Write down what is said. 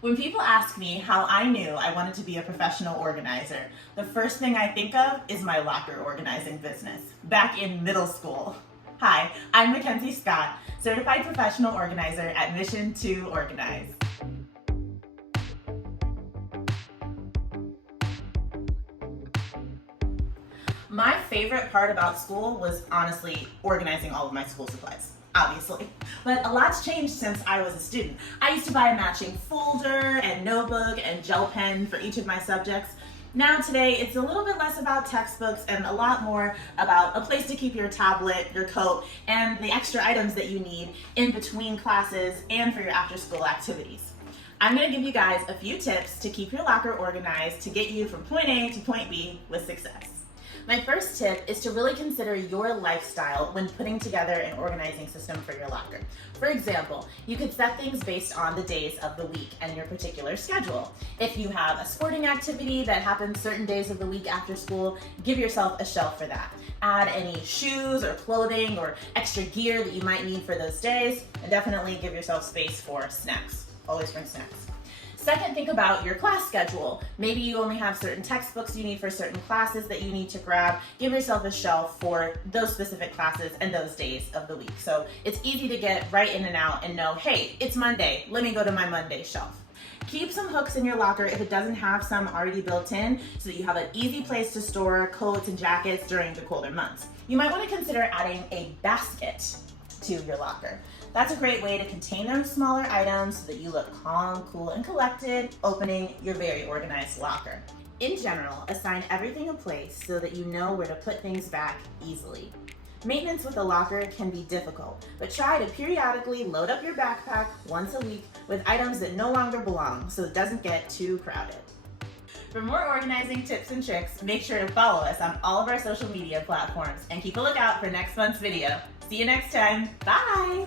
When people ask me how I knew I wanted to be a professional organizer, the first thing I think of is my locker organizing business, back in middle school. Hi, I'm Mackenzie Scott, Certified Professional Organizer at M2O Organize. My favorite part about school was honestly organizing all of my school supplies. Obviously. But a lot's changed since I was a student. I used to buy a matching folder and notebook and gel pen for each of my subjects. Now today, it's a little bit less about textbooks and a lot more about a place to keep your tablet, your coat, and the extra items that you need in between classes and for your after-school activities. I'm going to give you guys a few tips to keep your locker organized to get you from point A to point B with success. My first tip is to really consider your lifestyle when putting together an organizing system for your locker. For example, you could set things based on the days of the week and your particular schedule. If you have a sporting activity that happens certain days of the week after school, give yourself a shelf for that. Add any shoes or clothing or extra gear that you might need for those days, and definitely give yourself space for snacks. Always bring snacks. Second, think about your class schedule. Maybe you only have certain textbooks you need for certain classes that you need to grab. Give yourself a shelf for those specific classes and those days of the week. So it's easy to get right in and out and know, hey, it's Monday, let me go to my Monday shelf. Keep some hooks in your locker if it doesn't have some already built in so that you have an easy place to store coats and jackets during the colder months. You might want to consider adding a basket to your locker. That's a great way to contain those smaller items so that you look calm, cool, and collected, opening your very organized locker. In general, assign everything a place so that you know where to put things back easily. Maintenance with a locker can be difficult, but try to periodically load up your backpack once a week with items that no longer belong so it doesn't get too crowded. For more organizing tips and tricks, make sure to follow us on all of our social media platforms and keep a lookout for next month's video. See you next time. Bye!